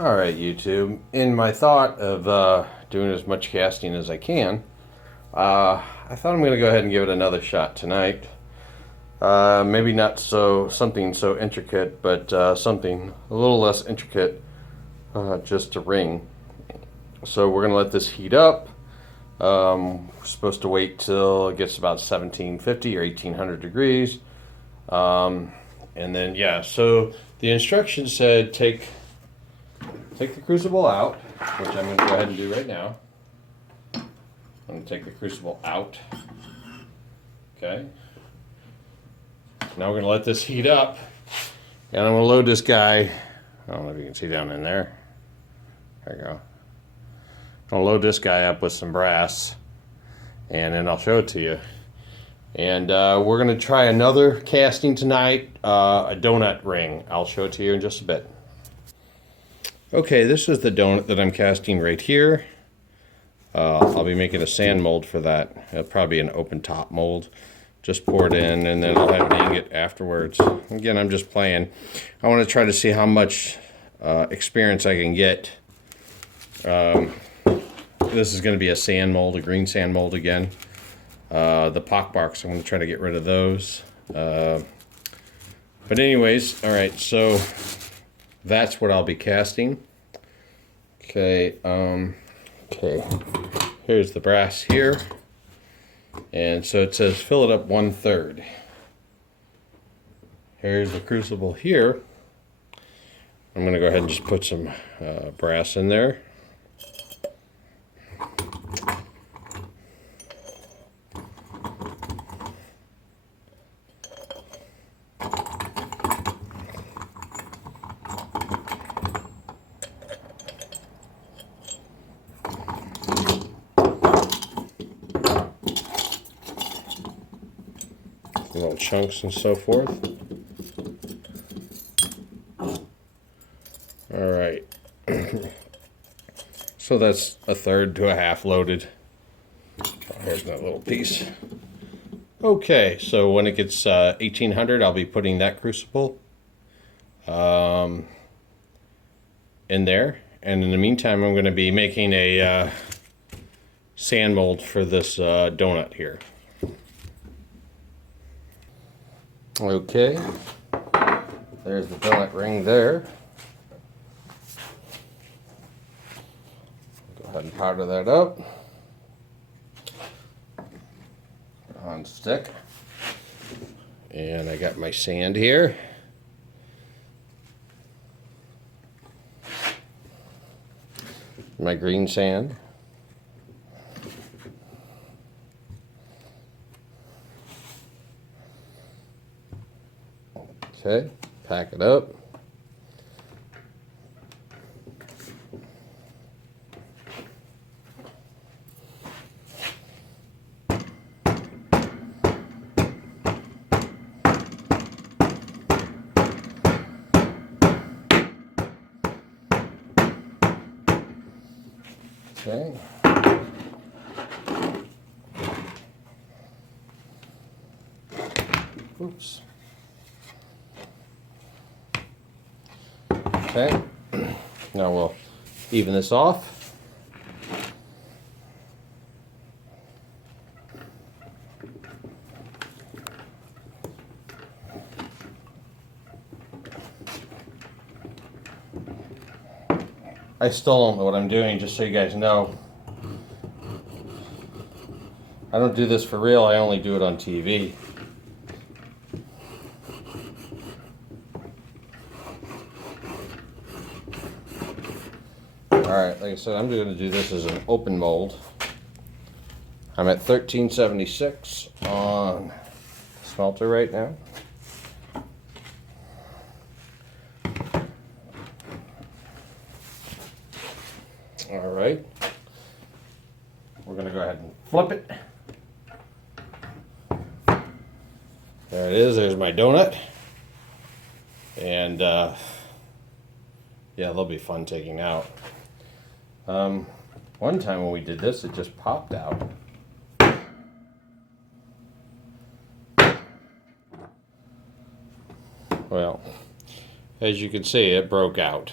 Alright, YouTube, in my thought of doing as much casting as I can, I thought I'm going to go ahead and give it another shot tonight. Maybe not something so intricate, but something a little less intricate, just a ring. So we're going to let this heat up. We're supposed to wait till it gets about 1750 or 1800 degrees. And then, yeah, so the instructions said take the crucible out, which I'm going to go ahead and do right now. I'm going to take the crucible out. Okay. Now we're going to let this heat up. And I'm going to load this guy. I don't know if you can see down in there. There you go. I'm going to load this guy up with some brass. And then I'll show it to you. And we're going to try another casting tonight, a donut ring. I'll show it to you in just a bit. Okay, this is the donut that I'm casting right here. I'll be making a sand mold for that. It'll probably be an open top mold. Just pour it in and then I'll have an ingot afterwards. Again, I'm just playing. I want to try to see how much experience I can get. This is going to be a sand mold, a green sand mold again. The pockmarks, I'm going to try to get rid of those. But anyways, all right, so that's what I'll be casting. Okay, okay. Here's the brass here. And so it says fill it up 1/3. Here's the crucible here. I'm going to go ahead and just put some brass in there. Little chunks and so forth. All right. So that's 1/3 to 1/2 loaded. Here's that little piece. Okay, so when it gets 1800, I'll be putting that crucible in there. And in the meantime, I'm going to be making a sand mold for this donut here. Okay, there's the donut ring there. Go ahead and powder that up on stick. And I got my sand here. My green sand. Okay, pack it up. Okay. Oops. Okay, now we'll even this off. I still don't know what I'm doing, just so you guys know. I don't do this for real, I only do it on TV. Alright, like I said, I'm going to do this as an open mold. I'm at 1376 on smelter right now. Alright. We're going to go ahead and flip it. There it is, there's my donut. And yeah, they'll be fun taking out. One time when we did this, it just popped out. Well, as you can see, it broke out.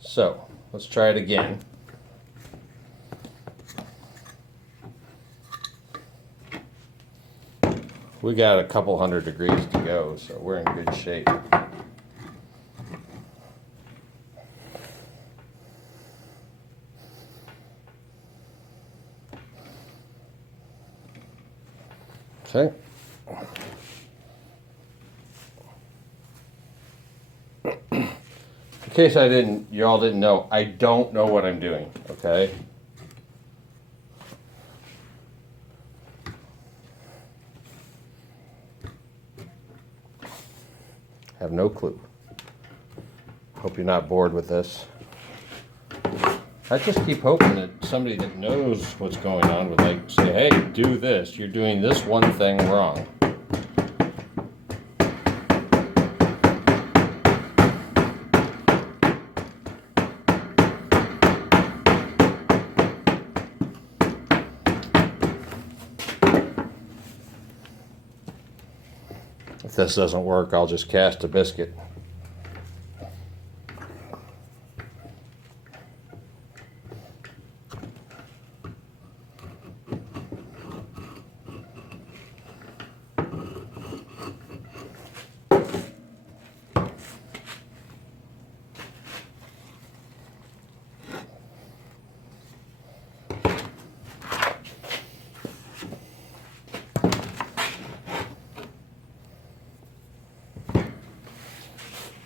So let's try it again. We got a couple hundred degrees to go, so we're in good shape. Okay. In case y'all didn't know, I don't know what I'm doing, okay? Have no clue. Hope you're not bored with this. I just keep hoping that somebody that knows what's going on would like say, hey, do this. You're doing this one thing wrong. If this doesn't work, I'll just cast a biscuit.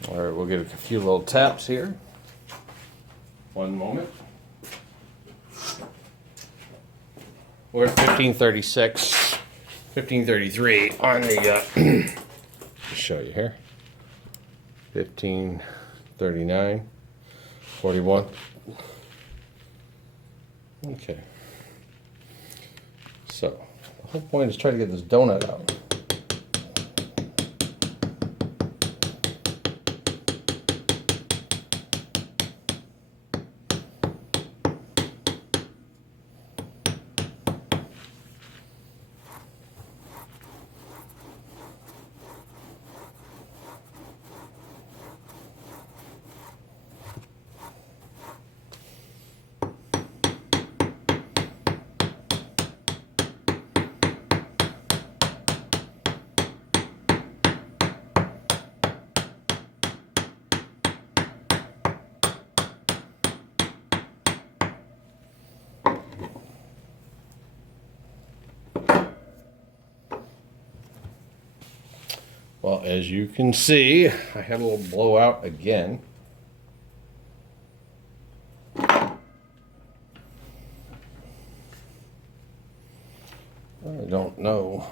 All right, we'll get a few little taps here. One moment. We're at 1536, 1533 on the, show you here. 1539, 41. Okay. So, the whole point is try to get this donut out. Well, as you can see, I had a little blowout again. I don't know.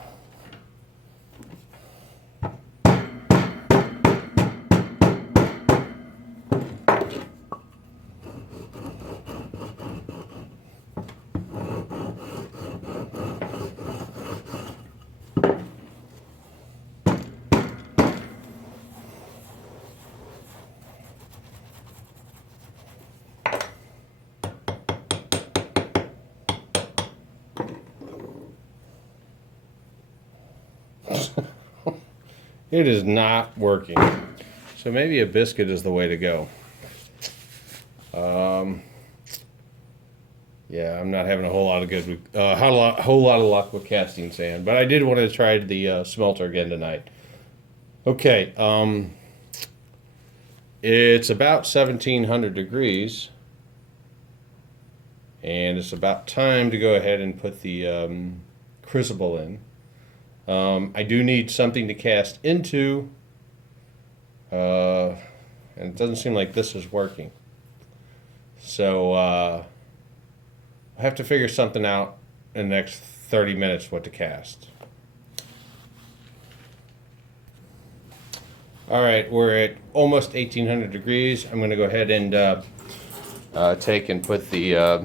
It is not working. So maybe a biscuit is the way to go. Yeah, I'm not having a whole lot of whole lot of luck with casting sand, but I did want to try the smelter again tonight. Okay, it's about 1700 degrees, and it's about time to go ahead and put the crucible in. I do need something to cast into, and it doesn't seem like this is working. So I have to figure something out in the next 30 minutes what to cast. All right, we're at almost 1800 degrees. I'm going to go ahead and take and put the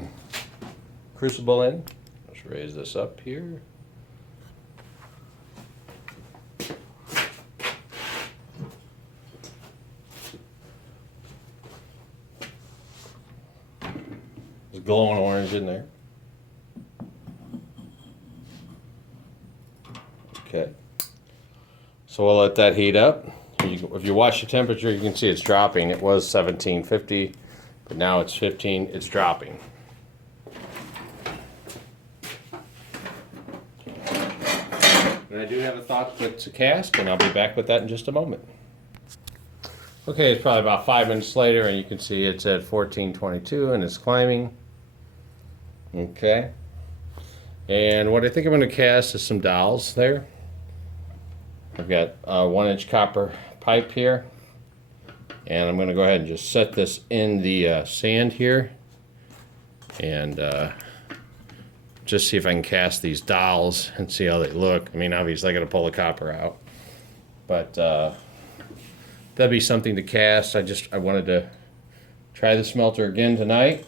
crucible in. Let's raise this up here. There's glowing orange in there. Okay. So we'll let that heat up. If you watch the temperature, you can see it's dropping. It was 1750. but now it's 15, it's dropping. And I do have a thought to cast, and I'll be back with that in just a moment. Okay, it's probably about 5 minutes later, and you can see it's at 1422 and it's climbing. Okay. And what I think I'm going to cast is some dowels there. I've got a 1-inch copper pipe here, and I'm going to go ahead and just set this in the sand here, and just see if I can cast these dowels and see how they look. I mean, obviously I got to pull the copper out, but that'd be something to cast. I wanted to try the smelter again tonight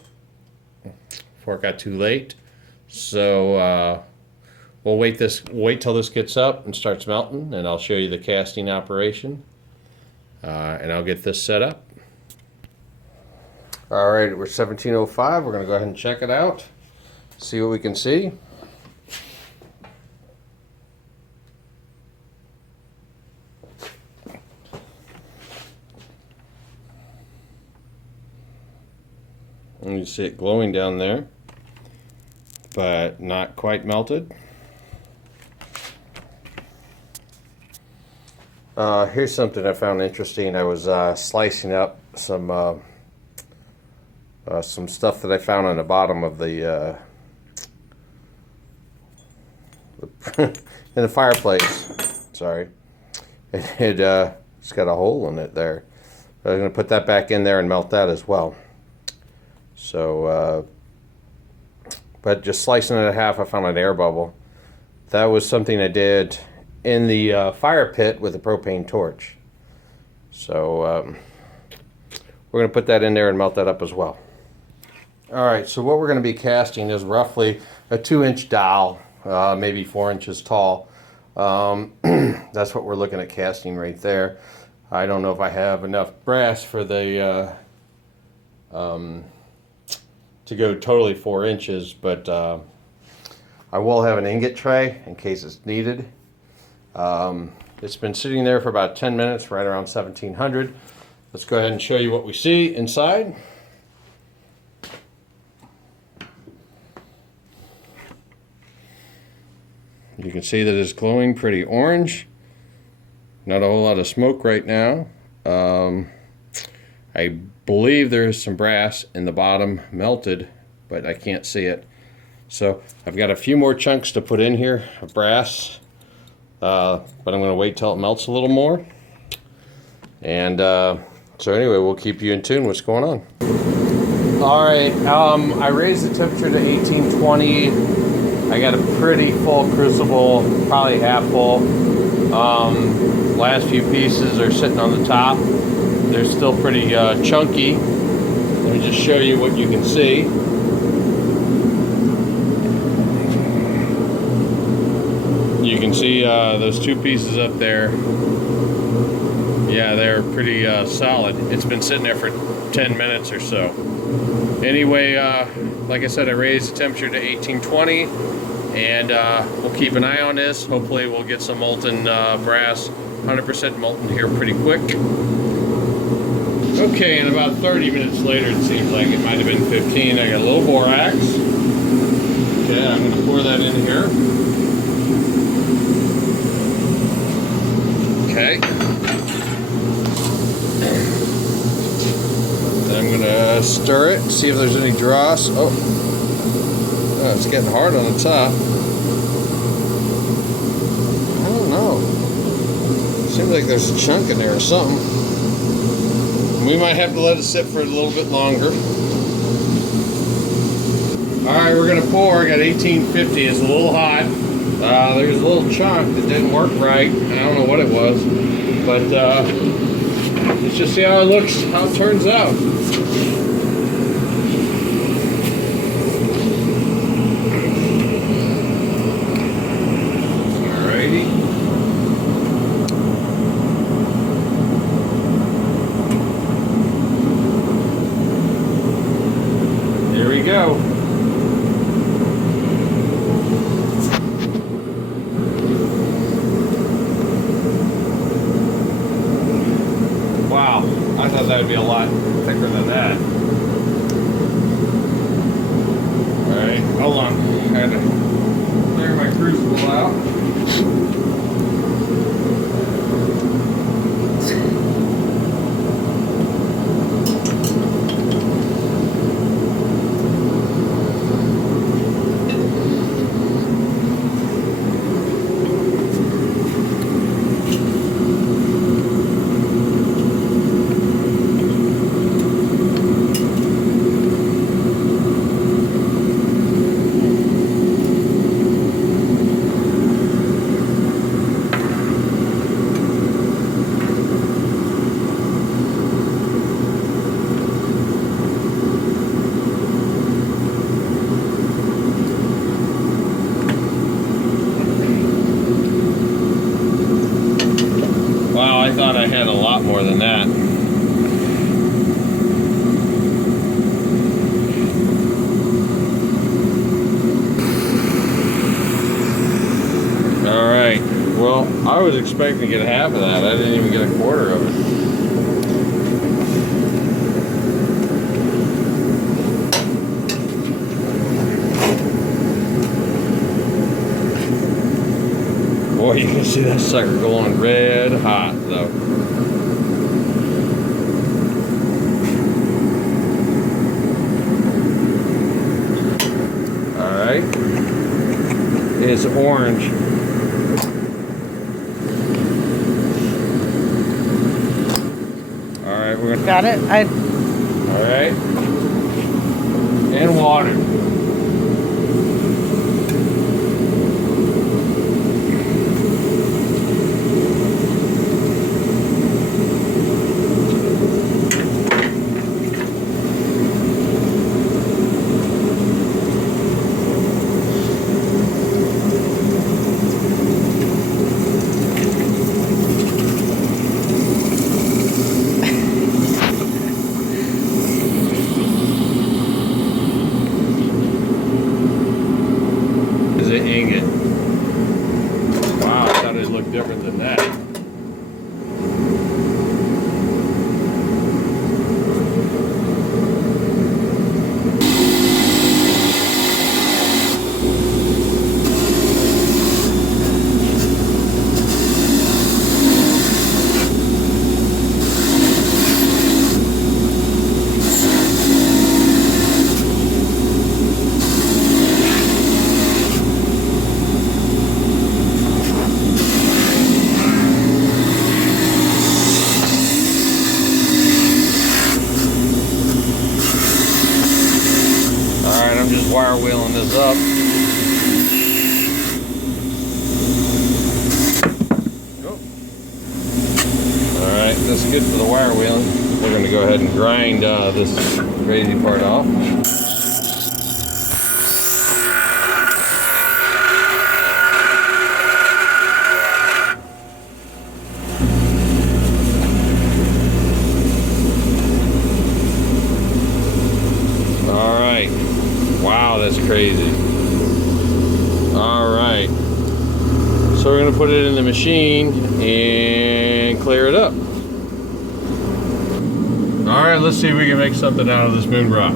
before it got too late. So we'll wait till this gets up and starts melting, and I'll show you the casting operation, and I'll get this set up. All right, we're 1705. We're going to go ahead and check it out, see what we can see. And you see it glowing down there, but not quite melted. Here's something I found interesting. I was slicing up some stuff that I found on the bottom of the in the fireplace. Sorry, it's got a hole in it there. I'm going to put that back in there and melt that as well. So, but just slicing it in half, I found an air bubble. That was something I did in the fire pit with a propane torch. So we're going to put that in there and melt that up as well. All right, so what we're going to be casting is roughly a 2-inch dowel, maybe 4 inches tall. That's what we're looking at casting right there. I don't know if I have enough brass for the to go totally 4 inches, but I will have an ingot tray in case it's needed. It's been sitting there for about 10 minutes, right around 1700. Let's go ahead and show you what we see inside. You can see that it's glowing pretty orange. Not a whole lot of smoke right now. I believe there's some brass in the bottom melted, but I can't see it. So I've got a few more chunks to put in here of brass, but I'm going to wait till it melts a little more. And so anyway, we'll keep you in tune what's going on. All right, I raised the temperature to 1820. I got a pretty full crucible, probably half full. Last few pieces are sitting on the top. They're still pretty chunky. Let me just show you what you can see. You can see those two pieces up there. Yeah, they're pretty solid. It's been sitting there for 10 minutes or so. Anyway, like I said, I raised the temperature to 1820, and we'll keep an eye on this. Hopefully we'll get some molten brass, 100% molten here pretty quick. Okay, and about 30 minutes later, it seems like it might have been 15. I got a little borax. Okay, I'm going to pour that in here. Okay. Then I'm going to stir it, see if there's any dross. Oh, it's getting hard on the top. I don't know. Seems like there's a chunk in there or something. We might have to let it sit for a little bit longer. Alright, we're going to pour. I got 1850. It's a little hot. There's a little chunk that didn't work right. I don't know what it was. But let's just see how it looks, how it turns out. Alrighty. There we go. Wow, I thought that would be a lot thicker than that. Hold on, I had to clear my crucible out. Wow, I thought I had a lot more than that. All right, well, I was expecting to get half of that. I didn't even get a quarter of it. Boy, you can see that sucker going red hot, though. All right, it's orange. All right, we're gonna. Got it? All right, and water. Ingot. Wow, I thought it looked different than that. I'm just wire wheeling this up. Alright, that's good for the wire wheeling. We're going to go ahead and grind this crazy part off. Alright. Wow, that's crazy. Alright. So we're going to put it in the machine and clear it up. Alright, let's see if we can make something out of this moon rock.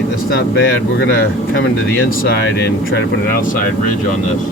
Alright, that's not bad. We're gonna come into the inside and try to put an outside ridge on this.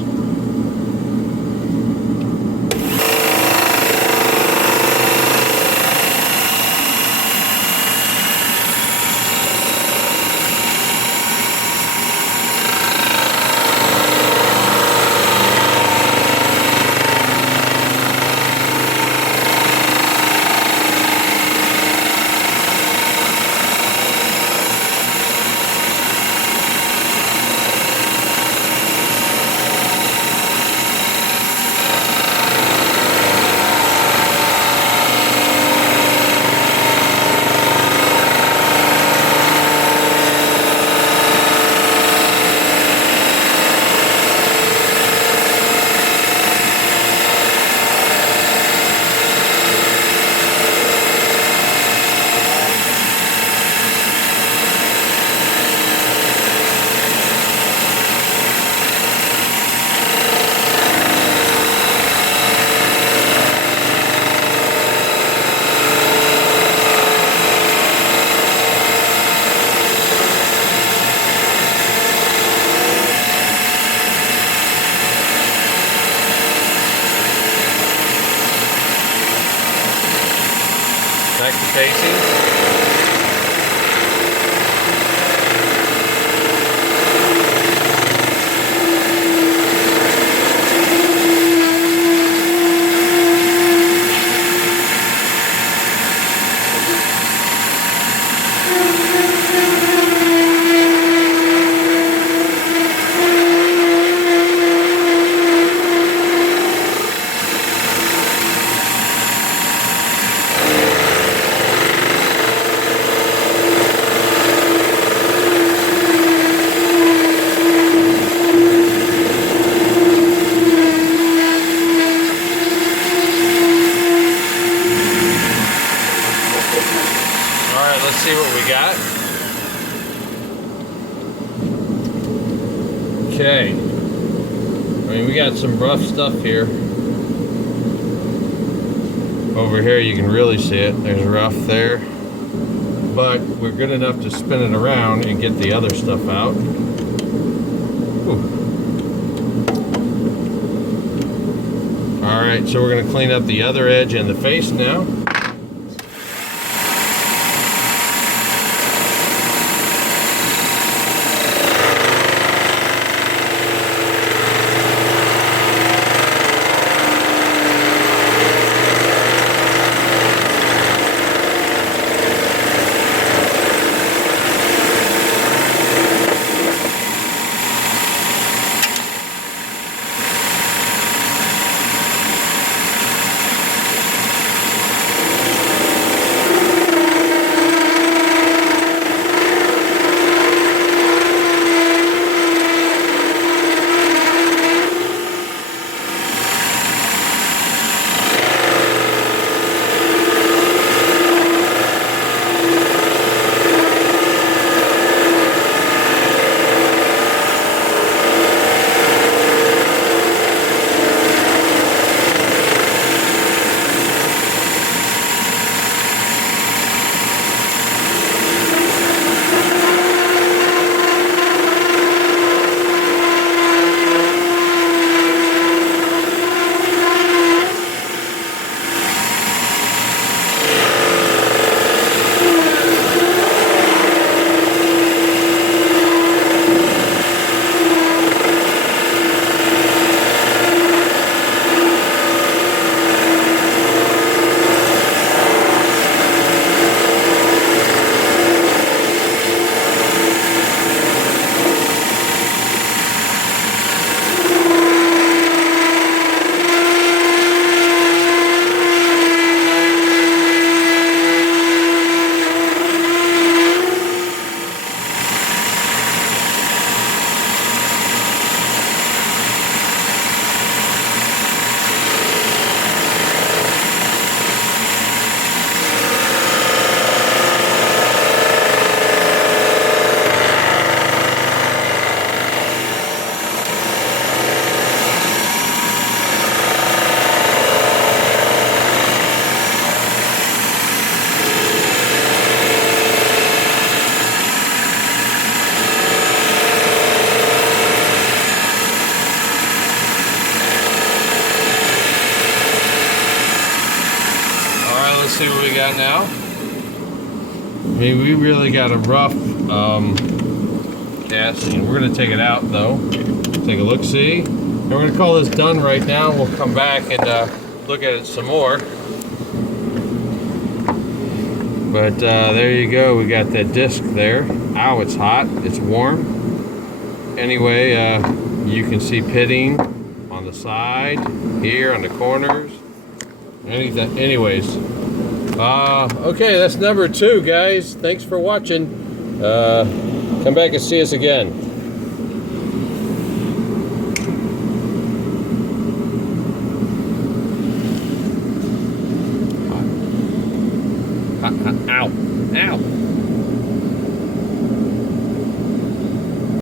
Back to facing. Alright, let's see what we got. Okay. I mean, we got some rough stuff here. Over here you can really see it. There's rough there. But we're good enough to spin it around and get the other stuff out. Alright, so we're going to clean up the other edge and the face now. got now. I mean, we really got a rough casting. We're going to take it out though. Take a look, see. And we're going to call this done right now. We'll come back and look at it some more. But there you go. We got that disc there. Ow, it's hot. It's warm. Anyway, you can see pitting on the side, here on the corners. Anyways. Okay, that's number 2, guys. Thanks for watching. Come back and see us again. Ow. Ow.